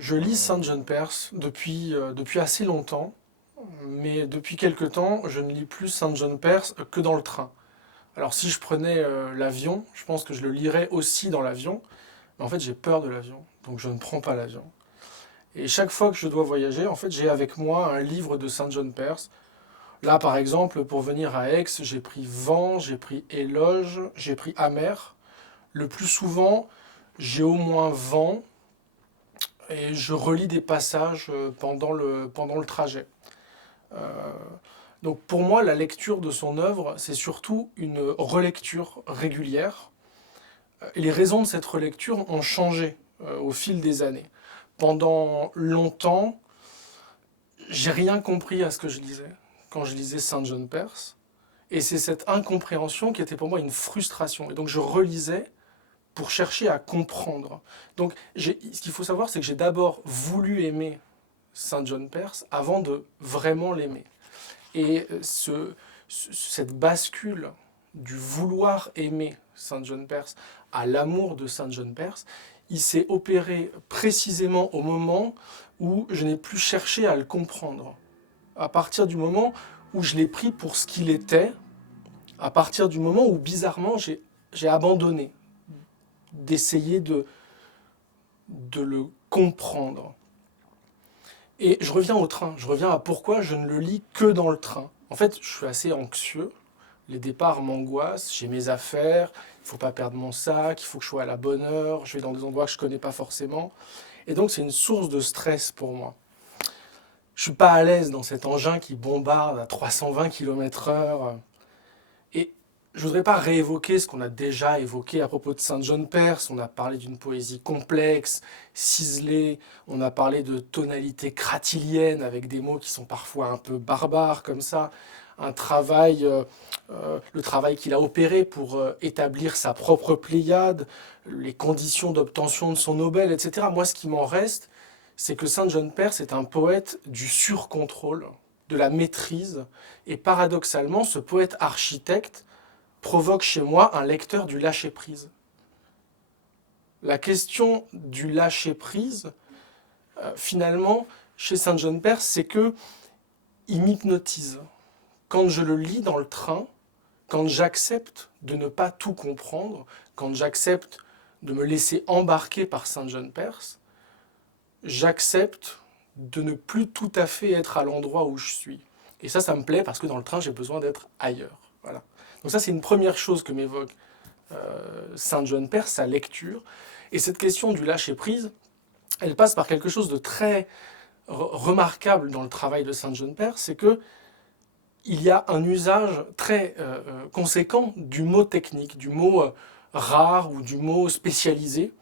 Je lis Saint John Perse depuis assez longtemps, mais depuis quelque temps, je ne lis plus Saint John Perse que dans le train. Alors si je prenais l'avion, je pense que je le lirais aussi dans l'avion, mais en fait j'ai peur de l'avion, donc je ne prends pas l'avion. Et chaque fois que je dois voyager, en fait j'ai avec moi un livre de Saint John Perse. Là par exemple, pour venir à Aix, j'ai pris Vent, j'ai pris Éloge, j'ai pris Amer. Le plus souvent, j'ai au moins Vent, et je relis des passages pendant le trajet. Euh, donc pour moi, la lecture de son œuvre, c'est surtout une relecture régulière. Et les raisons de cette relecture ont changé au fil des années. Pendant longtemps, j'ai rien compris à ce que je lisais quand je lisais Saint John Perse. Et c'est cette incompréhension qui était pour moi une frustration. Et donc je relisais pour chercher à comprendre. Donc ce qu'il faut savoir, c'est que j'ai d'abord voulu aimer Saint John Perse avant de vraiment l'aimer. Et cette bascule du vouloir aimer Saint John Perse à l'amour de Saint John Perse, il s'est opéré précisément au moment où je n'ai plus cherché à le comprendre. À partir du moment où je l'ai pris pour ce qu'il était, à partir du moment où bizarrement j'ai abandonné d'essayer de le comprendre. Et je reviens au train, je reviens à pourquoi je ne le lis que dans le train. En fait, je suis assez anxieux, les départs m'angoissent, j'ai mes affaires, il ne faut pas perdre mon sac, il faut que je sois à la bonne heure, je vais dans des endroits que je ne connais pas forcément. Et donc c'est une source de stress pour moi. Je ne suis pas à l'aise dans cet engin qui bombarde à 320 km/h. Et je ne voudrais pas réévoquer ce qu'on a déjà évoqué à propos de Saint John Perse. On a parlé d'une poésie complexe, ciselée, on a parlé de tonalité cratilienne avec des mots qui sont parfois un peu barbares comme ça. Le travail qu'il a opéré pour établir sa propre Pléiade, les conditions d'obtention de son Nobel, etc. Moi, ce qui m'en reste, c'est que Saint John Perse est un poète du surcontrôle, de la maîtrise, et paradoxalement, ce poète architecte provoque chez moi un lecteur du lâcher-prise. La question du lâcher-prise, finalement, chez Saint John Perse, c'est que il m'hypnotise. Quand je le lis dans le train, quand j'accepte de ne pas tout comprendre, quand j'accepte de me laisser embarquer par Saint John Perse, j'accepte de ne plus tout à fait être à l'endroit où je suis. Et ça me plaît parce que dans le train, j'ai besoin d'être ailleurs. Voilà. Donc ça, c'est une première chose que m'évoque Saint John Perse, sa lecture. Et cette question du lâcher-prise, elle passe par quelque chose de très remarquable dans le travail de Saint John Perse, c'est que il y a un usage très conséquent du mot technique, du mot rare ou du mot spécialisé,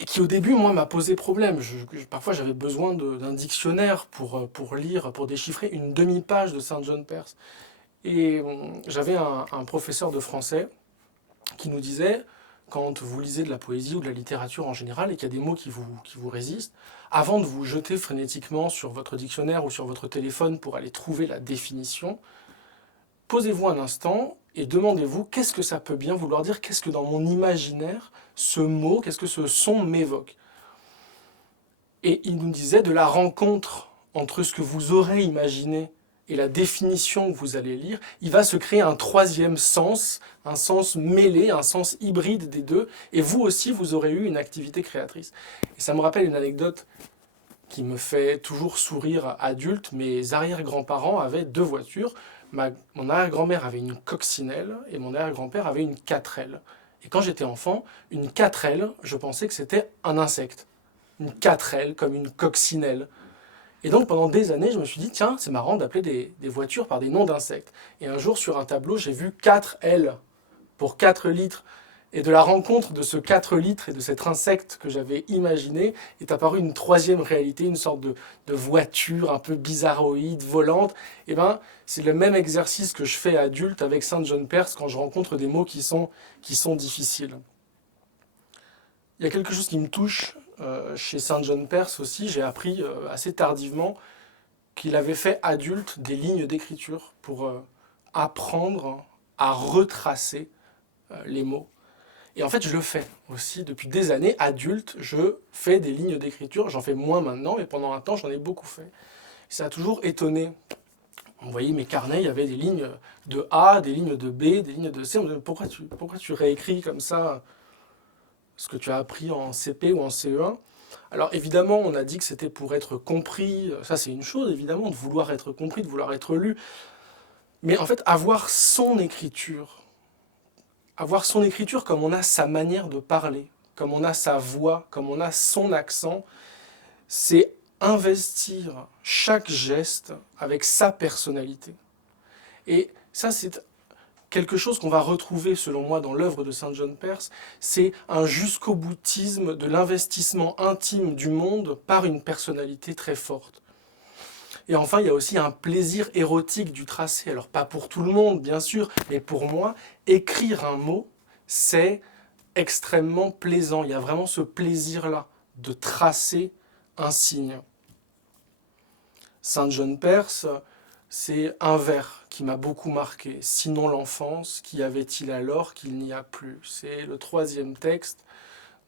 et qui au début, moi, m'a posé problème. Parfois, j'avais besoin d'un dictionnaire pour lire, pour déchiffrer une demi-page de Saint John Perse. Et j'avais un professeur de français qui nous disait, quand vous lisez de la poésie ou de la littérature en général et qu'il y a des mots qui vous résistent, avant de vous jeter frénétiquement sur votre dictionnaire ou sur votre téléphone pour aller trouver la définition, posez-vous un instant et demandez-vous qu'est-ce que ça peut bien vouloir dire, qu'est-ce que dans mon imaginaire, ce mot, qu'est-ce que ce son m'évoque. Et il nous disait de la rencontre entre ce que vous aurez imaginé et la définition que vous allez lire, il va se créer un troisième sens, un sens mêlé, un sens hybride des deux, et vous aussi, vous aurez eu une activité créatrice. Et ça me rappelle une anecdote qui me fait toujours sourire adulte. Mes arrière-grands-parents avaient deux voitures. Mon arrière-grand-mère avait une coccinelle et mon arrière-grand-père avait une 4L. Et quand j'étais enfant, une 4L, je pensais que c'était un insecte. Une 4L comme une coccinelle. Et donc pendant des années, je me suis dit, tiens, c'est marrant d'appeler des voitures par des noms d'insectes. Et un jour sur un tableau, j'ai vu 4L pour 4 litres. Et de la rencontre de ce 4 litres et de cet insecte que j'avais imaginé est apparue une troisième réalité, une sorte de voiture un peu bizarroïde, volante. Et ben, c'est le même exercice que je fais adulte avec Saint John Perse quand je rencontre des mots qui sont difficiles. Il y a quelque chose qui me touche chez Saint John Perse aussi. J'ai appris assez tardivement qu'il avait fait adulte des lignes d'écriture pour apprendre à retracer les mots. Et en fait, je le fais aussi depuis des années, adulte, je fais des lignes d'écriture, j'en fais moins maintenant, mais pendant un temps, j'en ai beaucoup fait. Ça a toujours étonné. Vous voyez, mes carnets, il y avait des lignes de A, des lignes de B, des lignes de C. On me disait, pourquoi tu réécris comme ça ce que tu as appris en CP ou en CE1? Alors évidemment, on a dit que c'était pour être compris. Ça, c'est une chose, évidemment, de vouloir être compris, de vouloir être lu. Mais en fait, avoir son écriture comme on a sa manière de parler, comme on a sa voix, comme on a son accent, c'est investir chaque geste avec sa personnalité. Et ça, c'est quelque chose qu'on va retrouver, selon moi, dans l'œuvre de Saint John Perse, c'est un jusqu'au boutisme de l'investissement intime du monde par une personnalité très forte. Et enfin, il y a aussi un plaisir érotique du tracé. Alors, pas pour tout le monde, bien sûr, mais pour moi, écrire un mot, c'est extrêmement plaisant. Il y a vraiment ce plaisir-là de tracer un signe. Saint John Perse, c'est un vers qui m'a beaucoup marqué. Sinon l'enfance, qu'y avait-il alors qu'il n'y a plus? C'est le troisième texte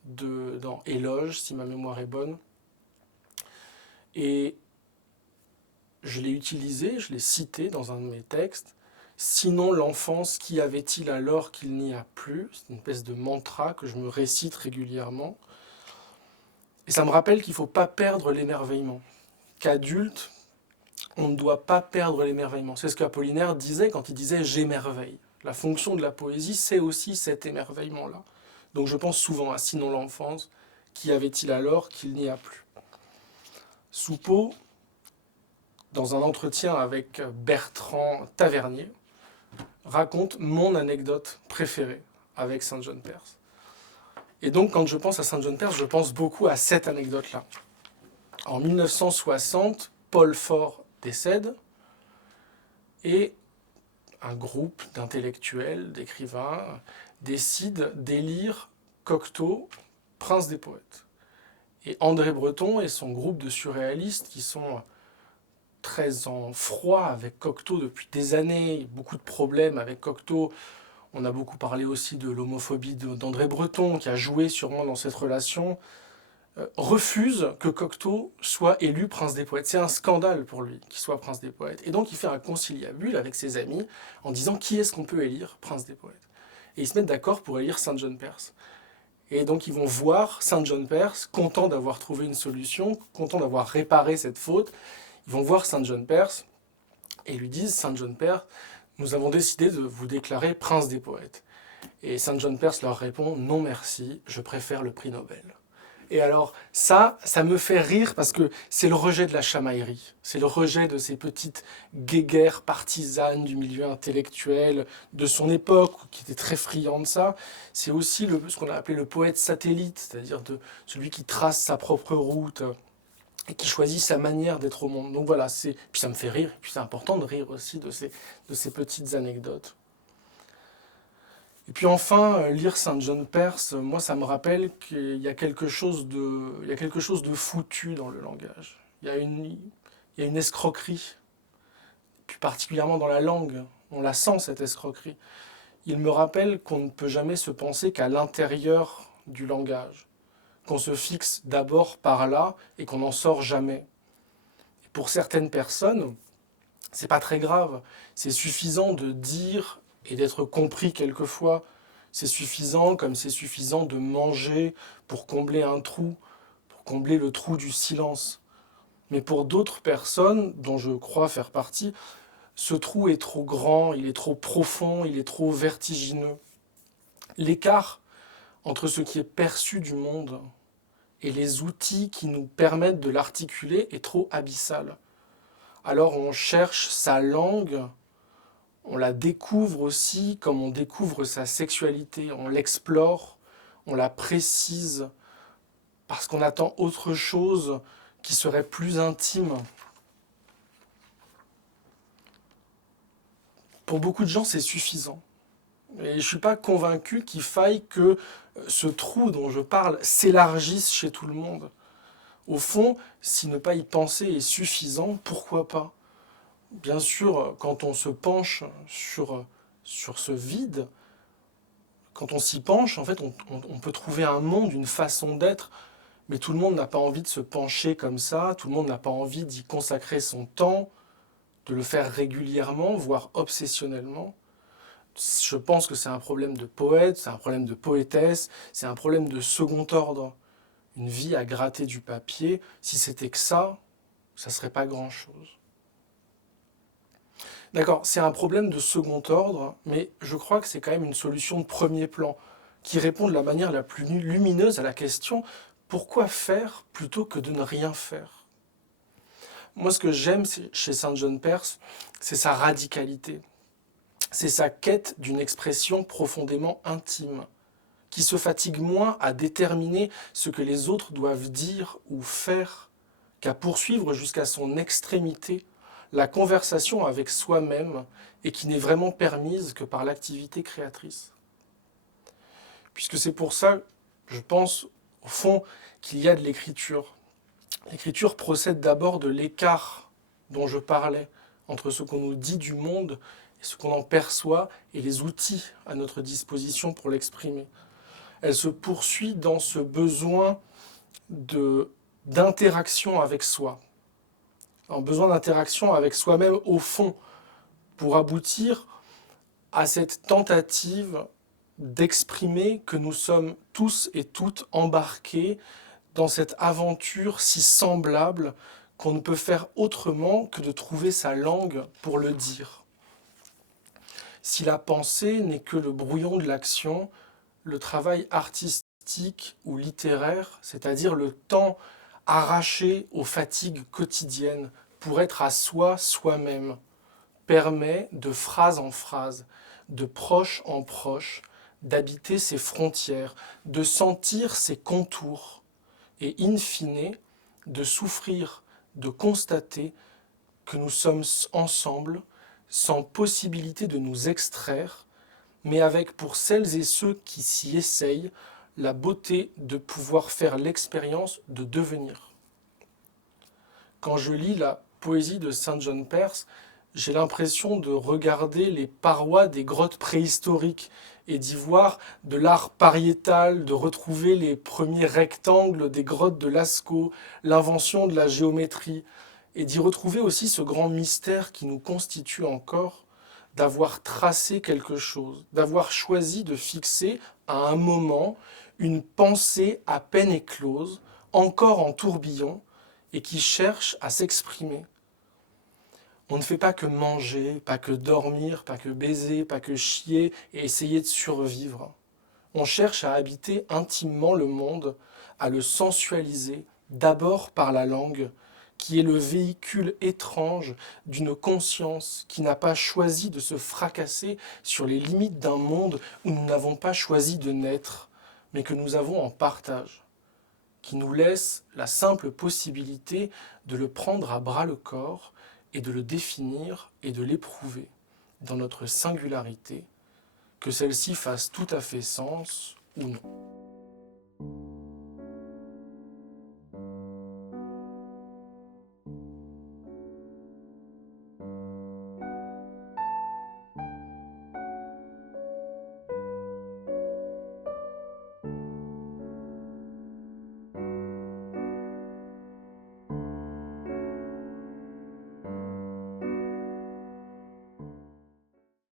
dans Éloge, si ma mémoire est bonne. Et je l'ai utilisé, je l'ai cité dans un de mes textes. Sinon l'enfance, qu'y avait-il alors qu'il n'y a plus? C'est une espèce de mantra que je me récite régulièrement. Et ça me rappelle qu'il ne faut pas perdre l'émerveillement. Qu'adulte, on ne doit pas perdre l'émerveillement. C'est ce qu'Apollinaire disait quand il disait « j'émerveille ». La fonction de la poésie, c'est aussi cet émerveillement-là. Donc je pense souvent à Sinon l'enfance, qu'y avait-il alors qu'il n'y a plus? Soupeau, dans un entretien avec Bertrand Tavernier, raconte mon anecdote préférée avec Saint John Perse. Et donc quand je pense à Saint John Perse, je pense beaucoup à cette anecdote-là. En 1960, Paul Fort décède et un groupe d'intellectuels, d'écrivains, décide d'élire Cocteau prince des poètes. Et André Breton et son groupe de surréalistes qui sont très en froid avec Cocteau depuis des années, beaucoup de problèmes avec Cocteau. On a beaucoup parlé aussi de l'homophobie d'André Breton qui a joué sûrement dans cette relation. Refuse que Cocteau soit élu prince des poètes. C'est un scandale pour lui qu'il soit prince des poètes. Et donc il fait un conciliabule avec ses amis en disant qui est-ce qu'on peut élire prince des poètes. Et ils se mettent d'accord pour élire Saint John Perse. Et donc ils vont voir Saint John Perse, content d'avoir trouvé une solution, content d'avoir réparé cette faute. Ils vont voir Saint John Perse et lui disent « Saint John Perse, nous avons décidé de vous déclarer prince des poètes ». Et Saint John Perse leur répond « Non merci, je préfère le prix Nobel ». Et alors ça me fait rire parce que c'est le rejet de la chamaillerie, c'est le rejet de ces petites guéguerres partisanes du milieu intellectuel de son époque, qui était très friand de ça. C'est aussi ce qu'on a appelé le poète satellite, c'est-à-dire celui qui trace sa propre route et qui choisit sa manière d'être au monde. Donc voilà, puis ça me fait rire, et puis c'est important de rire aussi de ces petites anecdotes. Et puis enfin, lire Saint John Perse, moi ça me rappelle qu'il y a quelque chose de foutu dans le langage. Il y a une escroquerie, puis particulièrement dans la langue, on la sent cette escroquerie. Il me rappelle qu'on ne peut jamais se penser qu'à l'intérieur du langage, qu'on se fixe d'abord par là et qu'on n'en sort jamais. Et pour certaines personnes, c'est pas très grave, c'est suffisant de dire et d'être compris quelquefois. C'est suffisant, comme c'est suffisant de manger pour combler un trou, pour combler le trou du silence. Mais pour d'autres personnes, dont je crois faire partie, ce trou est trop grand, il est trop profond, il est trop vertigineux. L'écart entre ce qui est perçu du monde et les outils qui nous permettent de l'articuler est trop abyssal. Alors on cherche sa langue, on la découvre aussi comme on découvre sa sexualité, on l'explore, on la précise, parce qu'on attend autre chose qui serait plus intime. Pour beaucoup de gens, c'est suffisant. Et je ne suis pas convaincu qu'il faille que ce trou dont je parle s'élargisse chez tout le monde. Au fond, si ne pas y penser est suffisant, pourquoi pas? Bien sûr, quand on se penche sur ce vide, Quand on s'y penche, en fait, on peut trouver un monde, une façon d'être, mais tout le monde n'a pas envie de se pencher comme ça, tout le monde n'a pas envie d'y consacrer son temps, de le faire régulièrement, voire obsessionnellement. Je pense que c'est un problème de poète, c'est un problème de poétesse, c'est un problème de second ordre. Une vie à gratter du papier, si c'était que ça serait pas grand-chose. D'accord, c'est un problème de second ordre, mais je crois que c'est quand même une solution de premier plan, qui répond de la manière la plus lumineuse à la question pourquoi faire plutôt que de ne rien faire. Moi, ce que j'aime chez Saint John Perse, c'est sa radicalité. C'est sa quête d'une expression profondément intime, qui se fatigue moins à déterminer ce que les autres doivent dire ou faire qu'à poursuivre jusqu'à son extrémité la conversation avec soi-même et qui n'est vraiment permise que par l'activité créatrice. Puisque c'est pour ça, je pense, au fond, qu'il y a de l'écriture. L'écriture procède d'abord de l'écart dont je parlais entre ce qu'on nous dit du monde et ce qu'on en perçoit et les outils à notre disposition pour l'exprimer. Elle se poursuit dans ce besoin d'interaction avec soi, un besoin d'interaction avec soi-même au fond, pour aboutir à cette tentative d'exprimer que nous sommes tous et toutes embarqués dans cette aventure si semblable qu'on ne peut faire autrement que de trouver sa langue pour le dire. Si la pensée n'est que le brouillon de l'action, le travail artistique ou littéraire, c'est-à-dire le temps arraché aux fatigues quotidiennes pour être à soi, soi-même, permet de phrase en phrase, de proche en proche, d'habiter ses frontières, de sentir ses contours et, in fine, de souffrir, de constater que nous sommes ensemble, sans possibilité de nous extraire, mais avec, pour celles et ceux qui s'y essayent, la beauté de pouvoir faire l'expérience de devenir. Quand je lis la poésie de Saint John Perse, j'ai l'impression de regarder les parois des grottes préhistoriques et d'y voir de l'art pariétal, de retrouver les premiers rectangles des grottes de Lascaux, l'invention de la géométrie, et d'y retrouver aussi ce grand mystère qui nous constitue encore, d'avoir tracé quelque chose, d'avoir choisi de fixer à un moment une pensée à peine éclose, encore en tourbillon, et qui cherche à s'exprimer. On ne fait pas que manger, pas que dormir, pas que baiser, pas que chier et essayer de survivre. On cherche à habiter intimement le monde, à le sensualiser, d'abord par la langue, qui est le véhicule étrange d'une conscience qui n'a pas choisi de se fracasser sur les limites d'un monde où nous n'avons pas choisi de naître, mais que nous avons en partage, qui nous laisse la simple possibilité de le prendre à bras le corps et de le définir et de l'éprouver dans notre singularité, que celle-ci fasse tout à fait sens ou non.